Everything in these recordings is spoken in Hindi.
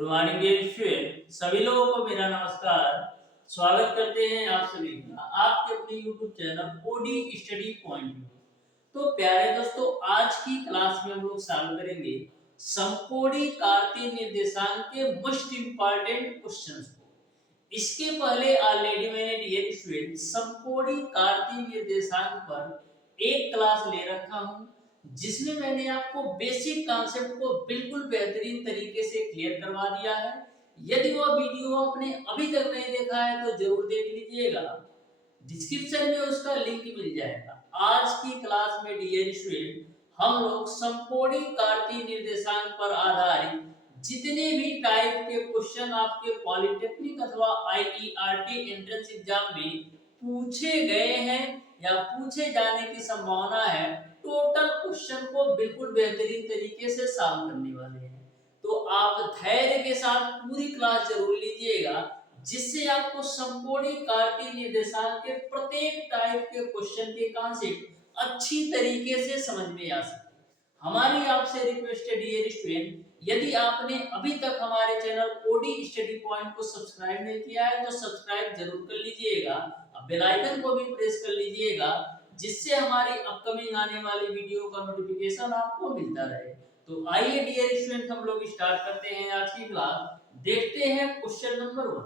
गुड मॉर्निंग डियर स्टूडेंट, सभी लोगों को मेरा नमस्कार। स्वागत करते हैं आप सभी का आपके अपने YouTube channel OD study point में। तो प्यारे दोस्तों, आज की क्लास में हम लोग सॉल्व करेंगे समकोणी कार्तीय निर्देशांक के मोस्ट इंपॉर्टेंट क्वेश्चंस को। इसके पहले ऑलरेडी मैंने डियर स्टूडेंट समकोणी कार्तीय निर्देशांक पर एक क्लास ले रखा हूं, जिसमें मैंने आपको बेसिक कॉन्सेप्ट को बिल्कुल बेहतरीन तरीके से क्लियर करवा दिया है। यदि वह वीडियो आपने अभी तक नहीं देखा है तो जरूर देख लीजिएगा, डिस्क्रिप्शन में उसका लिंक मिल जाएगा। आज की क्लास में डियर स्टूडेंट हम लोग समकोणी कार्तीय निर्देशांक पर आधारित जितने भी टाइप के क्वेश्चन आपके पॉलिटेक्निक अथवा आईईआरटी एंट्रेंस एग्जाम में पूछे गए हैं या पूछे जाने की संभावना है, टोटल क्वेश्चन को बिल्कुल बेहतरीन तरीके से सॉल्व करने वाले हैं। तो आप धैर्य के साथ पूरी क्लास जरूर लीजिएगा, जिससे आपको समकोणी कार्तीय निर्देशांक के प्रत्येक टाइप के क्वेश्चन के कॉन्सेप्ट अच्छी तरीके से समझ में आ सके। हमारी आपसे रिक्वेस्ट है डियर स्टूडेंट, यदि आपने अभी तक हमारे चैनल ओडी स्टडी पॉइंट को सब्सक्राइब नहीं किया है तो सब्सक्राइब जरूर कर लीजिएगा, बेल आइकन को भी प्रेस कर लीजिएगा, जिससे हमारी अपकमिंग आने वाली वीडियो का नोटिफिकेशन आपको मिलता रहे। तो आइए डियर स्टूडेंट, हम लोग स्टार्ट करते हैं आज की क्लास। देखते हैं क्वेश्चन नंबर 1।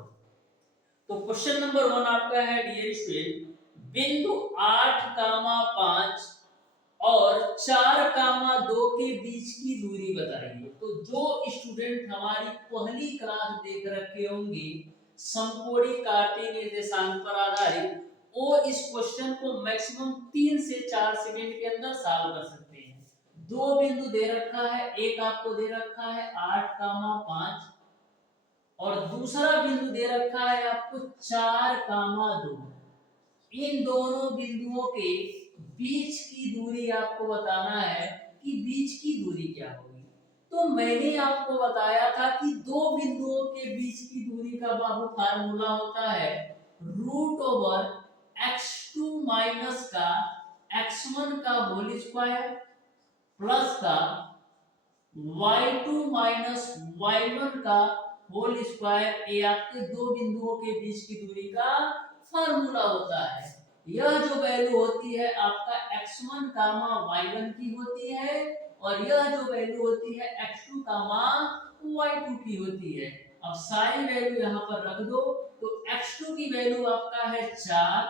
तो क्वेश्चन नंबर 1 आपका है डियर स्टूडेंट, बिंदु 8,5 और 4,2 के बीच की दूरी बताइए। तो जो स्टूडेंट हमारी पहली क्लास देख रखे होंगे समकोणी कार्तीय निर्देशांक पर आधारित, वो इस क्वेश्चन को मैक्सिमम 3 से 4 सेकंड के अंदर सॉल्व कर सकते हैं। दो बिंदु दे रखा है, एक आपको दे रखा है 8,5 और दूसरा बिंदु दे रखा है आपको 4,2। इन दोनों बिंदुओं के बीच की दूरी आपको बताना है कि बीच की दूरी क्या होगी। तो मैंने आपको बताया था कि दो बिंदुओं के बीच की दूरी का बाबू फार्मूला होता है √x2 माइनस का x1 का होल स्क्वायर प्लस का y2 माइनस y1 का होल स्क्वायर। ये आपके दो बिंदुओं के बीच की दूरी का फार्मूला होता है। यह जो वैल्यू होती है आपका x1 y1 की होती है और यह जो वैल्यू होती है x2 y2 की होती है। अब सारी वैल्यू यहाँ पर रख दो, तो x2 की वैल्यू आपका है 4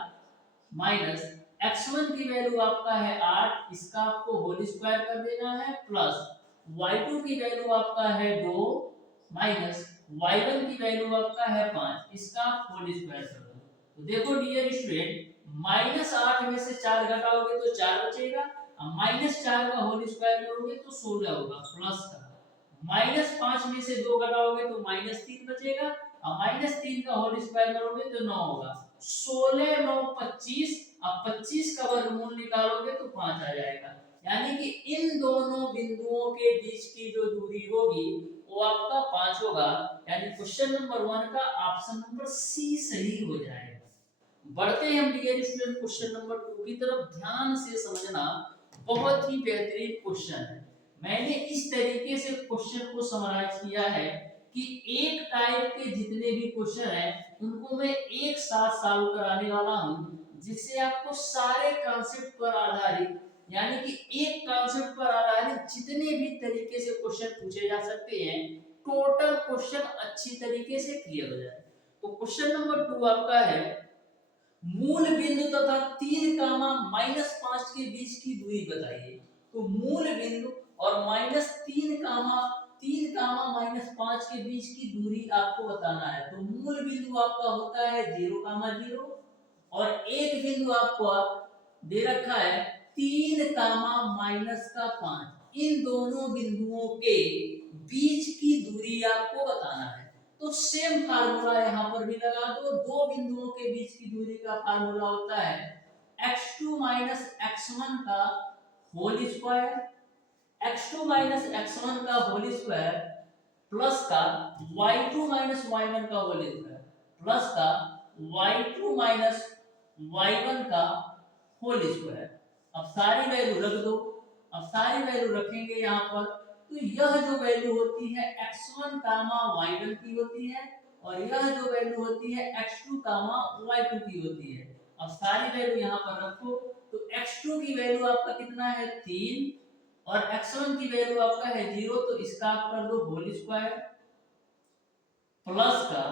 माइनस x1 की वैल्यू आपका है 8, इसका आपको होल स्क्वायर कर देना है, प्लस y2 की वैल्यू आपका है 2 माइनस y1 की वैल्यू आपका है 5, इसका आप होल स्क्वायर कर दो। तो देखो डियर स्टूडेंट, -8 में से 4 घटाओगे तो 4 बचेगा, अब -4 का होल स्क्वायर करोगे तो 16 होगा, प्लस का -5 में से 2 घटाओगे तो -3 बचेगा, अब -3 का होल स्क्वायर करोगे तो 9 होगा। 16 9 25, अब 25 का वर्गमूल निकालोगे तो 5 आ जाएगा। यानी कि इन दोनों बिंदुओं के बीच की जो दूरी होगी वो आपका 5 होगा। यानी क्वेश्चन नंबर 1 का ऑप्शन नंबर सी सही हो जाएगा। बढ़ते हैं हम डियर स्टूडेंट क्वेश्चन नंबर 2 की तरफ। ध्यान से समझना, बहुत ही बेहतरीन क्वेश्चन है। मैंने इस तरीके से क्वेश्चन को समराइज किया है कि एक टाइप के जितने भी क्वेश्चन हैं उनको मैं एक साथ सॉल्व कराने वाला हूं, जिससे आपको सारे कॉन्सेप्ट पर आधारित, यानी कि एक कॉन्सेप्ट पर आधारित जितने भी तरीके से क्वेश्चन पूछे जा सकते हैं, टोटल क्वेश्चन अच्छी तरीके से क्लियर हो जाए। तो क्वेश्चन नंबर 2 आपका है, मूल बिंदु तथा 3 -5 के बीच की दूरी बताइए। तो मूल बिंदु और -3 -5 के बीच की दूरी आपको बताना है। तो मूल बिंदु आपका होता है 0, 0 और एक बिंदु आपको दे रखा है 3, -5। इन दोनों बिंदुओं के बीच की दूरी आपको बताना है। तो सेम फार्मूला यहाँ पर भी लगा दो। दो बिंदुओं के बीच की दूरी का फार्मूला होता है x2 x1 का होल स्क्वायर, x2 x1 का होल स्क्वायर प्लस का y2 y1 का होल स्क्वायर प्लस का y2 y1 का होल स्क्वायर। अब सारी वैल्यू रख दो। अब सारी वैल्यू रखेंगे यहाँ पर, तो यह जो वैल्यू होती है x1 कामा y1 की होती है और यह जो वैल्यू होती है x2 कामा y2 की होती है। अब सारी वैल्यू यहाँ पर रखो तो x2 की वैल्यू आपका कितना है 3 और x1 की वैल्यू आपका है 0, तो इसका आप कर दो होल स्क्वायर प्लस का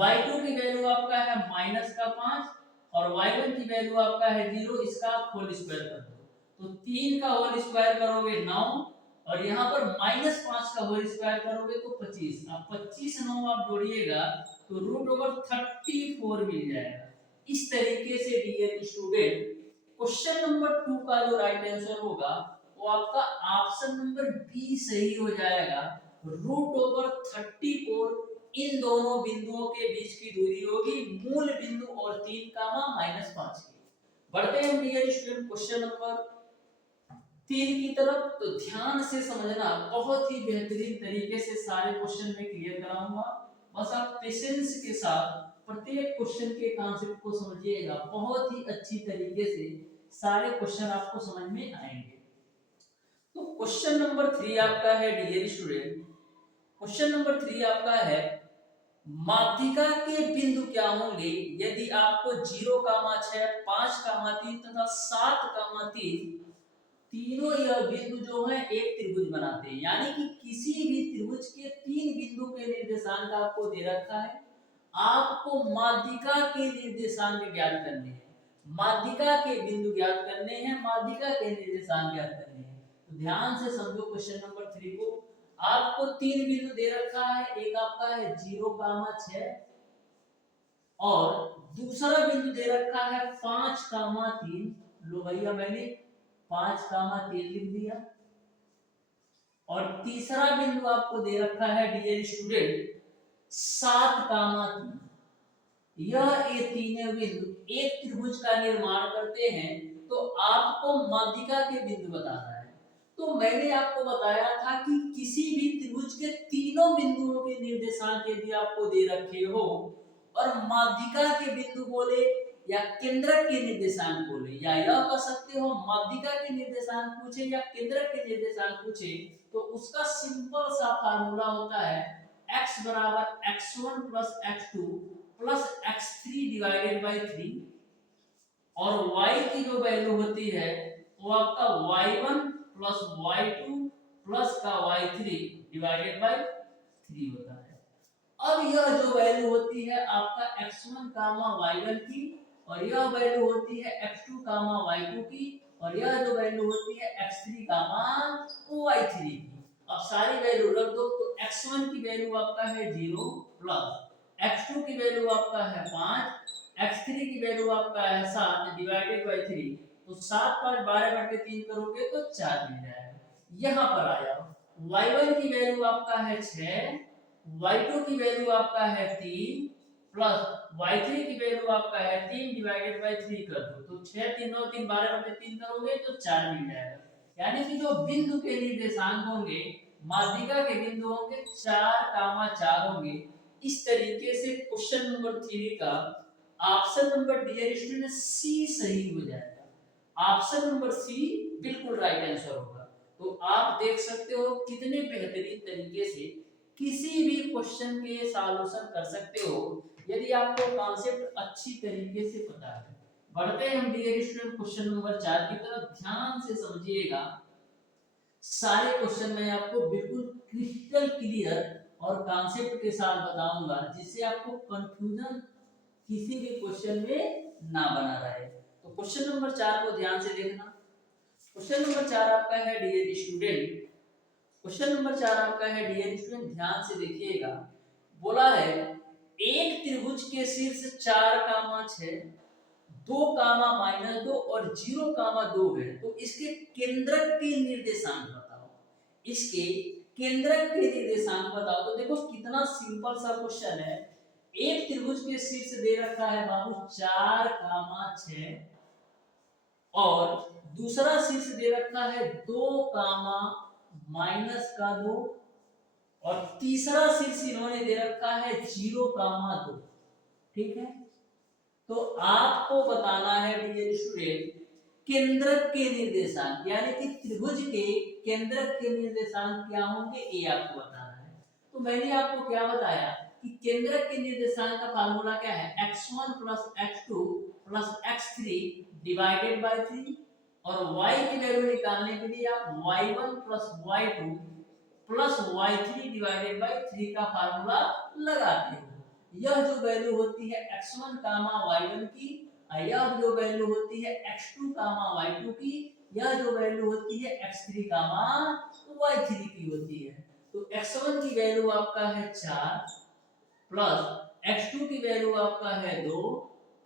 y2 की वैल्यू आपका है माइनस का 5 और y1 की वैल्यू आपका है 0, इसका आप होल स्क्वायर कर दो। तो 3 का होल स्क्वायर करोगे 9 और यहाँ पर -5 का होल स्क्वायर करोगे तो 25। अब 25 9 आप जोड़िएगा तो √34 मिल जाएगा। इस तरीके से डियर स्टूडेंट क्वेश्चन नंबर 2 का जो राइट आंसर होगा वो आपका ऑप्शन नंबर बी सही हो जाएगा। √34 इन दोनों बिंदुओं के बीच की दूरी होगी मूल बिंदु और 3 कामा -5 की। बढ़ते हैं डियर स्टूडेंट क्वेश्चन नंबर 3 की तरफ। तो ध्यान से समझना, बहुत ही बेहतरीन तरीके से सारे क्वेश्चन में क्लियर कराऊंगा। बस आप पेशेंस के साथ प्रत्येक क्वेश्चन के कॉन्सेप्ट को समझिएगा, बहुत ही अच्छी तरीके से सारे क्वेश्चन आपको समझ में आएंगे। तो क्वेश्चन नंबर 3 आपका है डियर स्टूडेंट, क्वेश्चन नंबर 3 आपका है माध्यिका के बिंदु क्या होंगे यदि आपको 0,6, 5,3 तथा 7,3 तीनों यह बिंदु जो है एक त्रिभुज बनाते हैं। यानी कि किसी भी त्रिभुज के 3 बिंदु के निर्देशांक आपको दे रखा है, आपको माध्यिका के निर्देशांक ज्ञात करने हैं, माध्यिका के बिंदु ज्ञात करने हैं, माध्यिका के निर्देशांक ज्ञात करने हैं। तो ध्यान से समझो क्वेश्चन नंबर 3 को। आपको 3 बिंदु दे रखा है, एक आपका है 0,6 और दूसरा बिंदु दे रखा है 5,3। लो भैया मैंने 5,3 लिख दिया और तीसरा बिंदु आपको दे रखा है डियर स्टूडेंट 7,3। यह ये तीनों बिंदु एक त्रिभुज का निर्माण करते हैं। तो आपको माध्यिका के बिंदु बताना है। तो मैंने आपको बताया था कि किसी भी त्रिभुज के तीनों बिंदुओं के निर्देशांक यदि आपको दे रखे हो और माध्यिका के बिंदु बोले या केंद्रक के निर्देशांक बोले, या यह कह सकते हो माध्यिका के निर्देशांक पूछे या केंद्रक के निर्देशांक पूछे, तो उसका सिंपल सा फार्मूला होता है x बराबर x1 plus x2 plus x3 divided by 3 और y की जो वैल्यू होती है वो आपका y1 प्लस y2 प्लस का y3 डिवाइडेड बाय 3 होता है। अब यह जो वैल्यू होती है आपका x1 कामा y1 की और यह वैल्यू होती है x2 कामा y2 की और यह जो वैल्यू होती है x3 कामा y3 की। अब सारी वैल्यू रख दो तो x1 की वैल्यू आपका है 0 प्लस x2 की वैल्यू आपका है 5, x3 की वैल्यू आपका है 7 डिवाइडेड बाय 3। तो 7 5 12/3 करोगे तो 4 मिल जाएगा। यहाँ पर आ जाओ y1 की वैल्यू आपका है 6, y2 की वैल्यू आपका है 3 प्लस y3 की वैल्यू आपका है 3 डिवाइडेड बाय 3 कर दो तो 6 3 9 3 12/3 करोगे तो 4 मिल जाएगा। यानी कि जो बिंदु के निर्देशांक होंगे माध्यिका के बिंदु होंगे 4,4 होंगे। इस तरीके से क्वेश्चन नंबर 3 का option number dear student C सही हो जाएगा। ऑप्शन नंबर सी बिल्कुल राइट आंसर होगा। तो आप देख सकते हो कितने बेहतरीन तरीके से किसी भी क्वेश्चन के सॉल्यूशन कर सकते हो यदि आपको कॉन्सेप्ट अच्छी तरीके से पता है। बढ़ते हैं हम डियर स्टूडेंट क्वेश्चन नंबर 4 की तरफ। ध्यान से समझिएगा, सारे क्वेश्चन मैं आपको बिल्कुल क्रिस्टल क्लियर और कॉन्सेप्ट के साथ बताऊंगा जिससे आपको कंफ्यूजन किसी भी क्वेश्चन में ना बना रहे। तो क्वेश्चन नंबर 4 को ध्यान से देखना। क्वेश्चन नंबर 4 आपका है डियर स्टूडेंट, क्वेश्चन नंबर 4 आपका है डियर स्टूडेंट, ध्यान से देखिएगा। बोला है एक त्रिभुज के शीर्ष 4,6, 2,-2 और 0,2 है। तो इसके केंद्रक के निर्देशांक बताओ, इसके केंद्रक के निर्देशांक बताओ। तो देखो कितना सिंपल सा क्वेश्चन है। एक त्रिभुज के शीर्ष दे रखा है बाबू 4,6 और दूसरा शीर्ष दे रखा है 2,-2 और तीसरा शीर्ष इन्होंने दे रखा है 0,2। ठीक है, तो आपको बताना है डियर स्टूडेंट केंद्रक के निर्देशांक, यानी कि त्रिभुज के केंद्रक के निर्देशांक क्या होंगे ये आपको बताना है। तो मैंने आपको क्या बताया कि केंद्रक के निर्देशांक का फार्मूला क्या है, x1 plus x2 plus x3 divided by 3, और y की वैल्यू निकालने के लिए आप y1 plus y2 plus y3 divided by 3 का फार्मूला लगाते हो। यह जो वैल्यू होती है x1 कामा y1 की, यह जो वैल्यू होती है x2 कामा y2 की, यह जो वैल्यू होती है x3 कामा y3 की होती है। तो x1 की वैल्यू आपका है 4 प्लस x2 की वैल्यू आपका है 2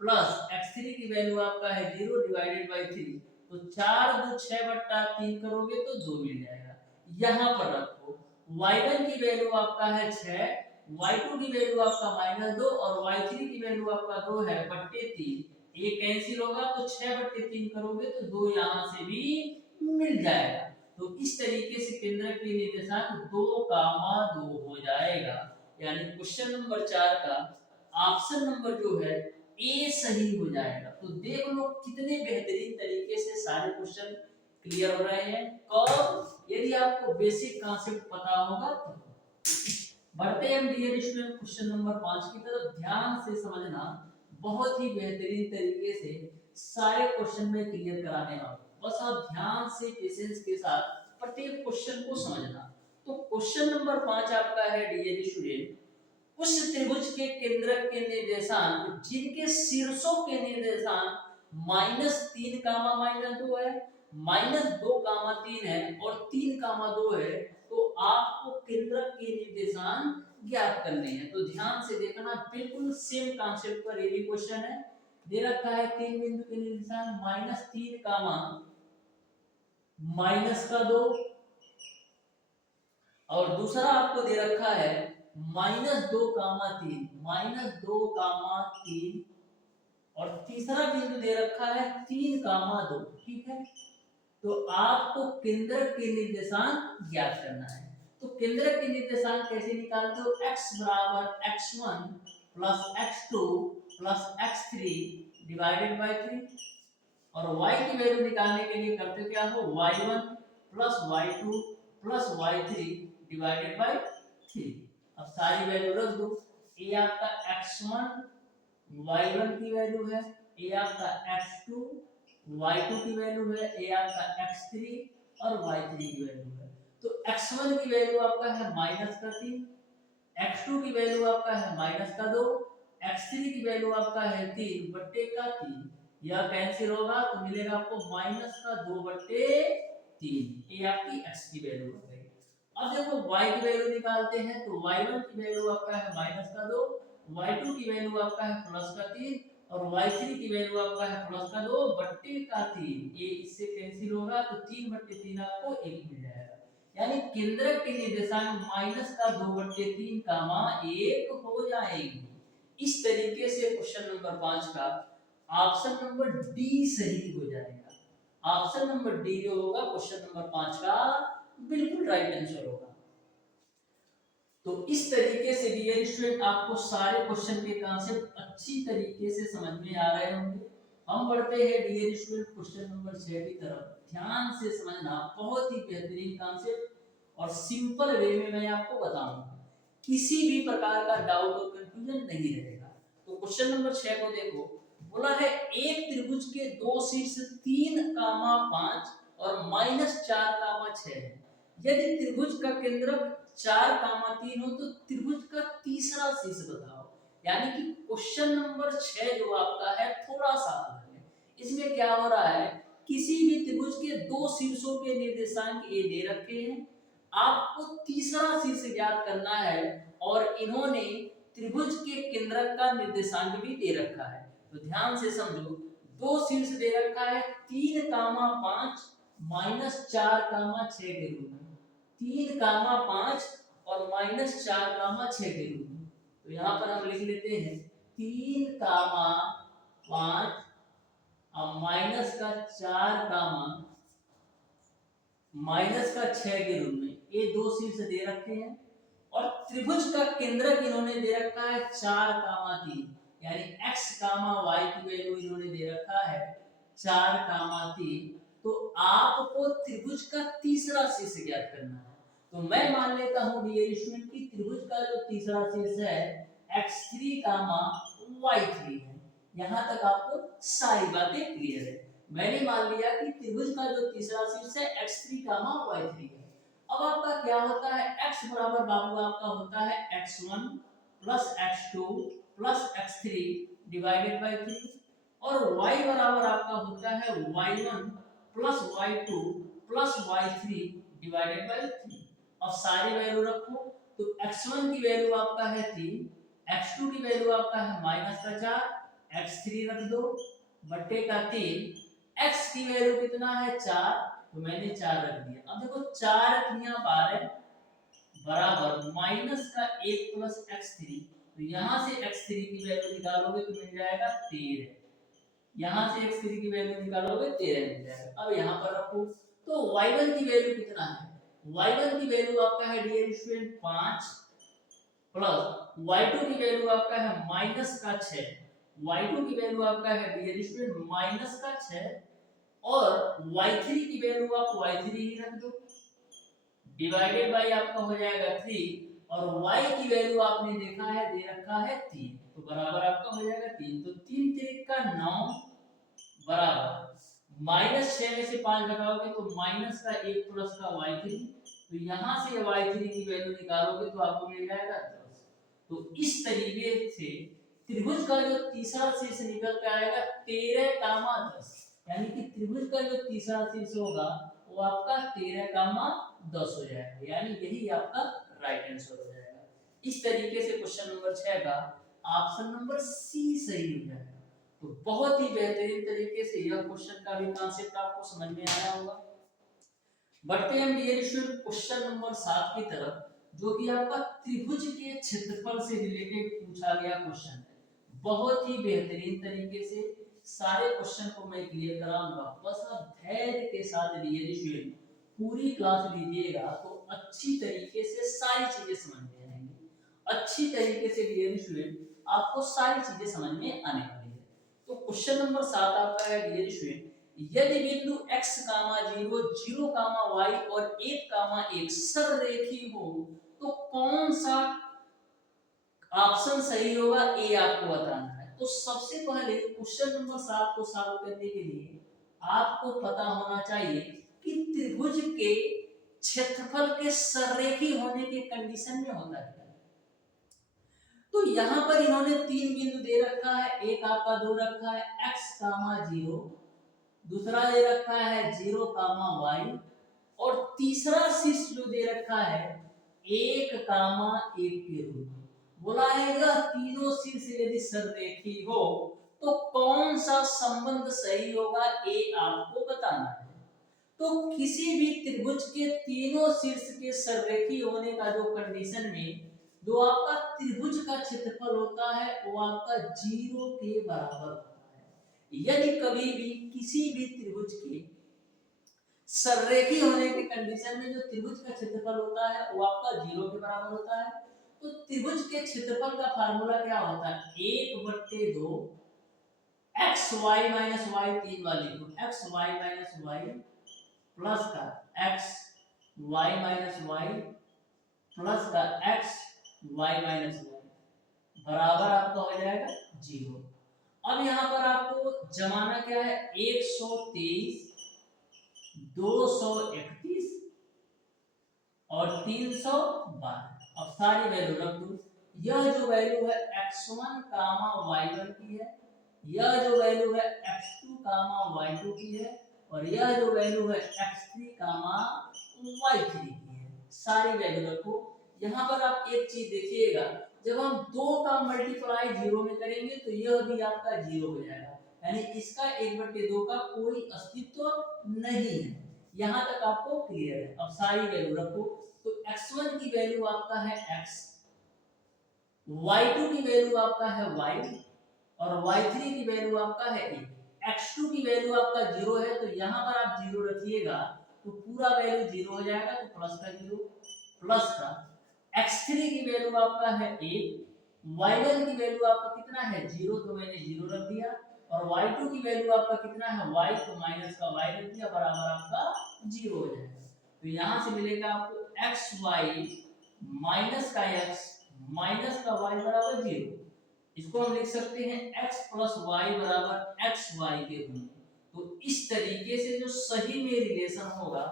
प्लस x3 की वैल्यू आपका है 0 डिवाइडेड बाय 3। तो 4 2 6 बट्टा 3 करोगे तो 2 मिल जाएगा। यहाँ पर रखो y1 की वैल्यू आपका है 6, y2 की वैल्यू आपका -2 और y3 की वैल्यू आपका 2 है बट्टे 3। ये कैंसिल होगा तो 6 बट्टे 3 करोगे तो 2 यहाँ से भी मिल जाएगा। तो इस तरीके से केंद्रक के निर्देशांक 2 कामा 2 हो जाएगा। यानी क्वेश्चन नंबर 4 का ऑप्शन नंबर जो है ए सही हो जाएगा। तो देख लो कितने बेहतरीन तरीके से सारे क्वेश्चन क्लियर हो रहे हैं। कब, यदि आपको बेसिक कॉन्सेप्ट पता होगा तो। बढ़ते हैं डियर स्टूडेंट क्वेश्चन नंबर 5 की तरफ। ध्यान से समझना, बहुत ही बेहतरीन तरीके से सारे क्वेश्चन में क्लियर कराने वाला हूं। बस आप ध्यान से पेशेंस के साथ प्रत्येक क्वेश्चन को समझना। तो क्वेश्चन नंबर 5 आपका है डियर स्टूडेंट, उस त्रिभुज के केंद्रक के निर्देशांक जिनके शीर्षों के निर्देशांक -3 कामा -2 है, -2 कामा 3 है और 3 कामा 2 है, तो आपको केंद्रक के निर्देशांक ज्ञात करने हैं। तो ध्यान से देखना, बिल्कुल सेम कॉन्सेप्ट पर ये भी क्वेश्चन है। दे रखा है 3 बिंदु के निर्देशांक -3 कामा -2, और दूसरा आपको दे रखा है -2 कामा 3, -2 कामा 3, और तीसरा बिंदु दे रखा है 3 कामा 2। ठीक है, तो आपको केंद्रक के निर्देशांक ज्ञात करना है। तो केंद्रक के निर्देशांक कैसे निकालते हो, x बराबर x1 plus x2 plus x3 divided by 3, और y की वैल्यू निकालने के लिए करते क्या हो, y1 plus y2 plus y3 divided by 3। अब सारी वैल्यू रख दो। ये आपका x1 y1 की वैल्यू है, ये आपका x2 y2 की वैल्यू है, ये आपका x3 और y3 की वैल्यू है। तो x1 की वैल्यू आपका है -3, x2 की वैल्यू आपका है -2, x3 की वैल्यू आपका है 3 बट्टे का 3। यह कैंसिल होगा तो मिलेगा आपको -2 बट्टे 3। ये आपकी x की वैल्यू हो गई। अब देखो y की वैल्यू निकालते हैं। तो y1 की वैल्यू आपका है -2, y2 की वैल्यू आपका है +3 और y3 की वैल्यू आपका है +2 बट्टे का 3। ये इससे कैंसिल होगा तो 3 बट्टे 3 आपको 1 मिल जाएगा। यानी केंद्रक के निर्देशांक -2 बट्टे 3 कामा 1 हो जाएगी। इस तरीके से क्वेश्चन नंबर 5 का ऑप्शन नंबर डी सही हो जाएगा। ऑप्शन नंबर डी जो होगा क्वेश्चन नंबर 5 का बिल्कुल राइट आंसर होगा। तो इस तरीके से डियर स्टूडेंट आपको सारे क्वेश्चन के कॉन्सेप्ट अच्छी तरीके से समझ में आ रहे होंगे। हम बढ़ते हैं डियर स्टूडेंट क्वेश्चन नंबर 6 की तरफ। ध्यान से समझना, बहुत ही बेहतरीन कॉन्सेप्ट और सिंपल वे में मैं आपको बताऊंगा, किसी भी प्रकार का डाउट और कंफ्यूजन नहीं रहेगा। तो क्वेश्चन नंबर 6 को देखो। बोला है एक त्रिभुज के दो शीर्ष 3 कामा 5 और -4 कामा 6 है। यदि त्रिभुज का केंद्रक 4 कामा 3 हो तो त्रिभुज का तीसरा शीर्ष बताओ। यानी कि क्वेश्चन नंबर 6 जो आपका है थोड़ा सा अलग है। इसमें क्या हो रहा है, किसी भी त्रिभुज के दो शीर्षों के निर्देशांक ये दे रखे हैं, आपको तीसरा शीर्ष ज्ञात करना है, और इन्होंने त्रिभुज के केंद्रक का निर्देशांक भी दे रखा है। तो ध्यान से समझो, दो शीर्ष दे रखा है 3 कामा 5 -4 कामा 6 के रूप में, 3 कामा 5 और -4 कामा 6 के रूप में। तो यहाँ पर हम लिख लेते हैं 3 कामा 5 और -4 कामा -6 के रूप में, ये दो शीर्ष दे रखे हैं। और त्रिभुज का केंद्रक इन्होंने दे रखा है 4 कामा 3, यानी x कामा y की वैल्यू इन्होंने दे रखा है 4, 3। तो आपको त्रिभुज का तीसरा शीर्ष ज्ञात करना है। तो मैं मान लेता हूं डियर स्टूडेंट की त्रिभुज का जो तीसरा शीर्ष है x3, y3 है। यहां तक आपको सारी बातें क्लियर है। मैंने मान लिया कि त्रिभुज का जो तीसरा शीर्ष है x3, y3 है। अब आपका क्या होता है, x बराबर बाबू आपका होता है x1 plus x2 plus x3 divided by 3 और y बराबर आपका होता है y1 plus y2 plus y3 divided by 3। अब सारी वैल्यू रखो तो x1 की वैल्यू आपका है 3, x2 की वैल्यू आपका है -4, x3 रख दो बट्टे का 3, x की वैल्यू कितना है 4, तो मैंने 4 रख दिया। अब देखो 4 3 12 बराबर माइनस का 1 प्लस x3, तो यहां से x3 की वैल्यू निकालोगे तो मिल जाएगा 13। यहां से x3 की वैल्यू निकालोगे 13 मिल जाएगा। अब यहां पर रखो तो y1 की वैल्यू कितना है, y1 की वैल्यू आपका है डियर स्टूडेंट 5 प्लस y2 की वैल्यू आपका है -6, y2 की वैल्यू आपका है डियर स्टूडेंट -6 और y3 की वैल्यू आप y3 ही रख दो डिवाइडेड बाय आपका हो जाएगा 3 और y की वैल्यू आपने देखा है दे रखा है 3, तो बराबर आपका हो जाएगा 3। तो 3 3 का 9 बराबर -6 में से 5 घटाओगे तो माइनस का 1 प्लस का y3, तो यहां से y3 की वैल्यू निकालोगे तो आपको मिल जाएगा 10। तो इस तरीके से त्रिभुज का जो तीसरा शीर्ष निकल के आएगा 13, 10, यानी कि त्रिभुज का जो तीसरा शीर्ष होगा वो आपका 13, 10 हो जाएगा, यानी यही आपका राइट आंसर हो जाएगा। इस तरीके से क्वेश्चन नंबर 6 का ऑप्शन नंबर सी सही हो जाएगा। तो बहुत ही बेहतरीन तरीके से यह क्वेश्चन का भी कॉन्सेप्ट आपको समझ में आया होगा। बढ़ते हैं डियर स्टूडेंट क्वेश्चन नंबर 7 की तरफ, जो कि आपका त्रिभुज के क्षेत्रफल से रिलेटेड पूछा गया क्वेश्चन है। बहुत ही बेहतरीन तरीके से सारे क्वेश्चन को मैं क्लियर कराऊंगा, बस आप धैर्य के साथ डियर स्टूडेंट पूरी क्लास लीजिएगा तो अच्छी तरीके से सारी चीजें समझ में आएंगी। अच्छी तरीके से डियर स्टूडेंट आपको सारी चीजें समझ में आने वाली है। तो क्वेश्चन नंबर 7 आपका है डियर स्टूडेंट, यदि बिंदु x, 0, 0, y और 1, 1 सररेखी हो तो कौन सा ऑप्शन सही होगा, ए आपको बताना है। तो सबसे पहले क्वेश्चन नंबर 7 को सॉल्व करने के लिए आपको पता होना चाहिए कि त्रिभुज के क्षेत्रफल के सररेखी होने के कंडीशन में होता है। तो यहां पर इन्होंने 3 बिंदु दे रखा है, एक आपका दो रखा है x, 0, दूसरा दे रखा है 0, y और तीसरा शीर्ष जो दे रखा है 1, 1 के रूप में। बोला है तीनों शीर्ष यदि सररेखी हो तो कौन सा संबंध सही होगा, ये आपको बताना है। तो किसी भी त्रिभुज के तीनों शीर्ष के सररेखी होने का जो कंडीशन में जो आपका त्रिभुज का क्षेत्रफल होता है वो आपका 0 के बराबर होता है। यदि कभी भी किसी भी त्रिभुज के सररेखी होने के कंडीशन में जो त्रिभुज का क्षेत्रफल होता है वो आपका 0 के बराबर होता है। तो त्रिभुज के क्षेत्रफल का फार्मूला क्या होता है, 1/2 x y माइनस y, 3 वाली को x y minus y plus का x y minus y plus का x y माइनस y बराबर आपका हो जाएगा 0। अब यहाँ पर आपको जमाना क्या है, 123, 231 और 312। अब सारी वैल्यू रख दो। यह जो वैल्यू है x1, y1 की है, यह जो वैल्यू है x2, y2 की है और यह जो वैल्यू है x3, y3 की है। सारी वैल्यू रखो। यहाँ पर आप एक चीज देखिएगा, जब हम 2 का मल्टीप्लाई 0 में करेंगे तो यह भी आपका 0 हो जाएगा, यानी इसका 1/2 का कोई अस्तित्व नहीं है। यहाँ तक आपको क्लियर है। अब सारी वैल्यू रखो। तो x1 की वैल्यू आपका है x, y2 की वैल्यू आपका है y और y3 की वैल्यू आपका है a। x2 की वैल्यू आपका 0 है तो यहाँ पर आप 0 रखिएगा तो पूरा वैल्यू 0 हो जाएगा, तो प्लस का 0 प्लस का x3 की वैल्यू आपका है 1, y1 की वैल्यू आपका कितना है 0, तो मैंने 0 रख दिया और y2 की वैल्यू आपका कितना है y, तो माइनस का y रख दिया बराबर आपका 0 हो जाएगा। तो यहाँ से मिलेगा आपको xy माइनस का x माइनस का y बराबर 0। इसको हम लिख सकते हैं x प्लस वाई बराबर एक्स वाई के रूप में। तो इस तरीके से जो सही में रिलेशन होगा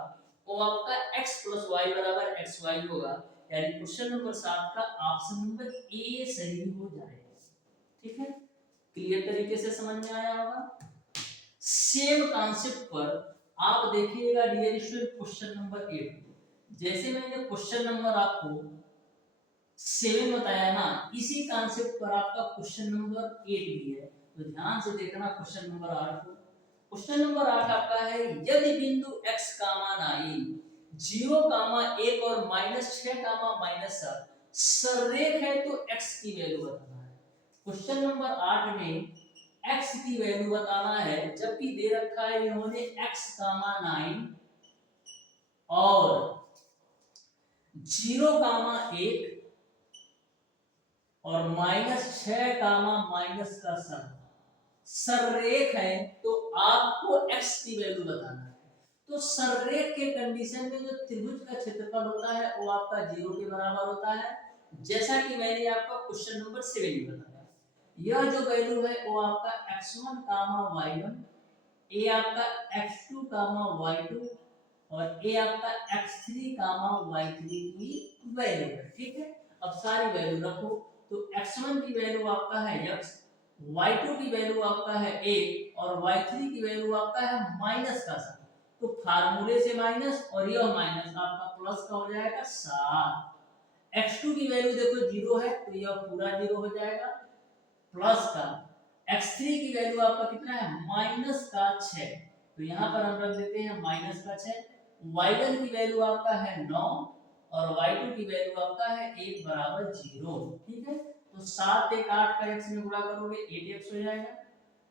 वो आपका x प्लस वाई बराबर एक्स वाई होगा, यानी क्वेश्चन नंबर 7 का ऑप्शन नंबर ए सही हो जाएगा। ठीक है, क्लियर तरीके से समझ में आया होगा। सेम कॉन्सेप्ट पर आप देखिएगा डियर स्टूडेंट क्वेश्चन नंबर 8। जैसे मैंने क्वेश्चन नंबर आपको 7 बताया ना, इसी कॉन्सेप्ट पर आपका क्वेश्चन नंबर 8 भी है। तो ध्यान से देखना क्वेश्चन नंबर 8 को। क्वेश्चन नंबर 8 आपका है यदि बिंदु x, 0, 1 और -6, -7 सररेख है तो x की वैल्यू बताना है। क्वेश्चन नंबर 8 में x की वैल्यू बताना है, जबकि दे रखा है इन्होंने x, 9 और 0, 1 और -6, सररेख है तो आपको x की वैल्यू बताना है। तो सररेख के कंडीशन में जो त्रिभुज का क्षेत्रफल होता है वो आपका 0 के बराबर होता है, जैसा कि मैंने आपको क्वेश्चन नंबर 7 में बताया। यह जो वैल्यू है वो आपका x1, y1, ए आपका x2, y2 और ए आपका x3, y3 की वैल्यू है। ठीक है, अब सारी वैल्यू रखो। तो x1 की वैल्यू आपका है x, y2 की वैल्यू आपका है 1 और y3 की वैल्यू आपका है माइनस का 7। तो फार्मूले से माइनस और यह माइनस आपका प्लस का हो जाएगा 7। x2 की वैल्यू देखो 0 है तो यह पूरा 0 हो जाएगा, प्लस का x3 की वैल्यू आपका कितना है माइनस का 6। तो यहाँ पर हम रख देते हैं माइनस का 6। y1 की वैल्यू आपका है 9 और y2 की वैल्यू आपका है 1 बराबर 0। ठीक है, तो 7 1 8 का x में गुणा करोगे 8x हो जाएगा।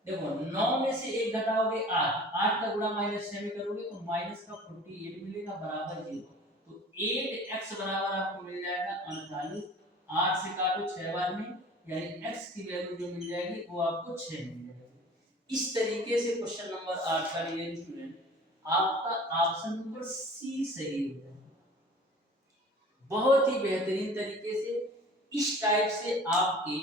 देखो 9 में से 1 घटाओगे 8, 8 का गुणा -6 में करोगे तो माइनस का 48 मिलेगा बराबर 0। तो 8x बराबर आपको मिल जाएगा 39। 8 से काटो 6 बार में, यानी x की वैल्यू जो मिल जाएगी वो आपको 6 मिल जाएगी। इस तरीके से क्वेश्चन नंबर 8 का डियर स्टूडेंट आपका ऑप्शन नंबर सी सही हो जाएगा। बहुत ही बेहतरीन तरीके से इस टाइप से आपके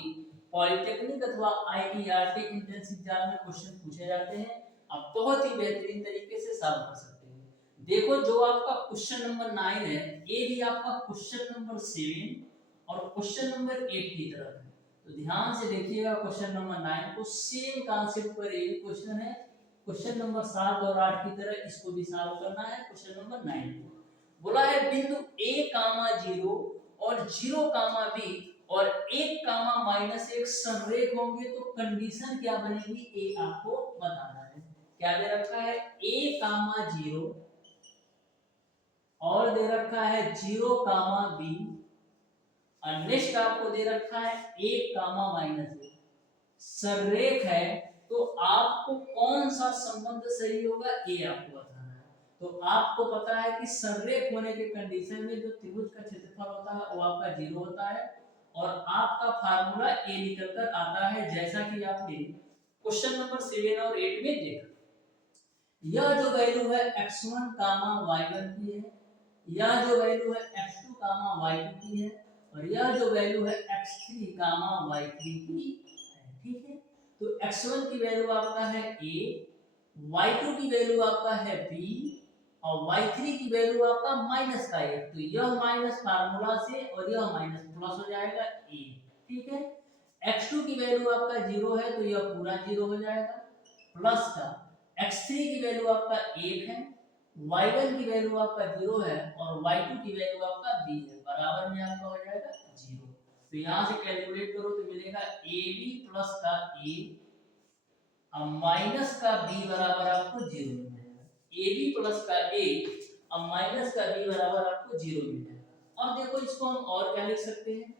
पॉलिटेक्निक अथवा आईटीआरटी एंट्रेंस एग्जाम में क्वेश्चन पूछे जाते हैं। आप बहुत ही बेहतरीन तरीके से सॉल्व कर सकते हैं। देखो जो आपका क्वेश्चन नंबर 9 है ये भी आपका क्वेश्चन नंबर 7 और क्वेश्चन नंबर 8 की तरफ है। तो ध्यान से देखिएगा क्वेश्चन नंबर 9 को, सेम कॉन्सेप्ट पर ये क्वेश्चन है। क्वेश्चन नंबर 7 और 8 की तरह इसको भी सॉल्व करना है। क्वेश्चन नंबर 9 को बोला है बिंदु a, 0 और 0, b और 1, -1 संरेख होंगे तो कंडीशन क्या बनेगी ये आपको बताना है। क्या दे रखा है a, 0 और दे रखा है 0, b और नेक्स्ट आपको दे रखा है 1, -1 सररेख है तो आपको कौन सा संबंध सही होगा ये आपको बताना है। तो आपको पता है कि सररेख होने के कंडीशन में जो त्रिभुज का क्षेत्रफल होता है वो आपका 0 होता है और आपका फार्मूला ए निकलकर आता है, जैसा कि आपने क्वेश्चन नंबर 7 और 8 में देखा। यह जो वैल्यू है x1, y1 की है, यह जो वैल्यू है x2, y2 की है और यह जो वैल्यू है x3, y3 की है। ठीक है, तो x1 की वैल्यू आपका है a, y2 की वैल्यू आपका है b और y3 की वैल्यू आपका माइनस का 1। तो यह माइनस फार्मूला से और यह माइनस प्लस हो जाएगा a। ठीक है, x2 की वैल्यू आपका 0 है तो यह पूरा 0 हो जाएगा, प्लस का x3 की वैल्यू आपका 1 है, y1 की वैल्यू आपका 0 है और y2 की वैल्यू आपका b है, बराबर में आपका हो जाएगा 0। तो यहाँ से कैलकुलेट करो तो मिलेगा ab प्लस का a अब माइनस का b बराबर आपको 0 मिल जाएगा। ab प्लस का a अब माइनस का b बराबर आपको 0 मिल जाएगा। अब देखो इसको हम और क्या लिख सकते हैं,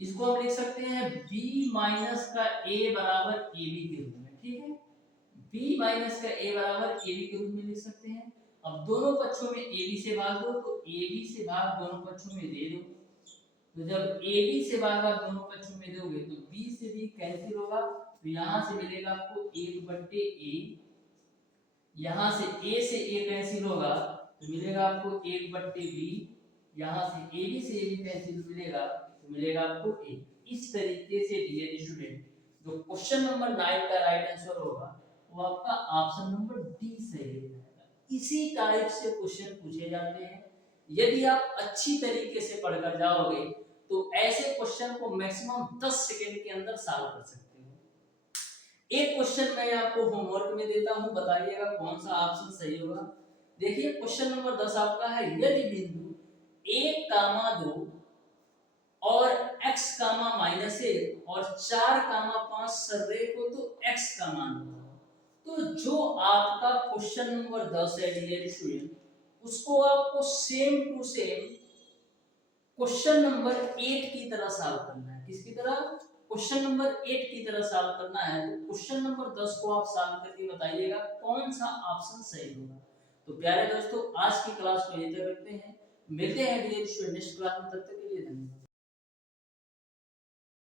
इसको हम लिख सकते हैं b माइनस का a बराबर ab के रूप में। ठीक है, b माइनस का a बराबर ab के रूप में लिख सकते हैं। अब दोनों पक्षों में ab से भाग दो तो ab से भाग दोनों पक्षों में दे दो। तो जब ab से भाग आप दोनों पक्षों में दोगे तो b से b कैंसिल होगा, तो यहाँ से मिलेगा आपको 1/a, यहाँ से a से a कैंसिल होगा तो मिलेगा आपको 1/b, यहाँ से ab से ab कैंसिल मिलेगा तो मिलेगा आपको a। इस तरीके से डियर स्टूडेंट जो क्वेश्चन नंबर 9 का राइट आंसर होगा वो आपका ऑप्शन नंबर डी सही हो जाएगा। इसी टाइप से क्वेश्चन पूछे जाते हैं। यदि आप अच्छी तरीके से पढ़कर जाओगे तो ऐसे क्वेश्चन को मैक्सिमम 10 सेकंड के अंदर सॉल्व कर सकते हो। एक क्वेश्चन मैं आपको होमवर्क में देता हूं, बताइएगा कौन सा ऑप्शन सही होगा। देखिए क्वेश्चन नंबर 10 आपका है, यदि बिंदु 1,2 और x, -1 और 4,5 संरेख हो तो x का मान बताओ। तो जो आपका क्वेश्चन नंबर 10 है डियर स्टूडेंट, उसको आपको same to same question number 8 की तरह सॉल्व करना है। किसकी तरह? क्वेश्चन नंबर 8 की तरह सॉल्व करना है। तो क्वेश्चन नंबर 10 को आप सॉल्व करके बताइएगा कौन सा ऑप्शन सही होगा। तो प्यारे दोस्तों आज की क्लास को यहीं तक रखते हैं, मिलते हैं डियर स्टूडेंट नेक्स्ट क्लास में, तब तक के लिए धन्यवाद।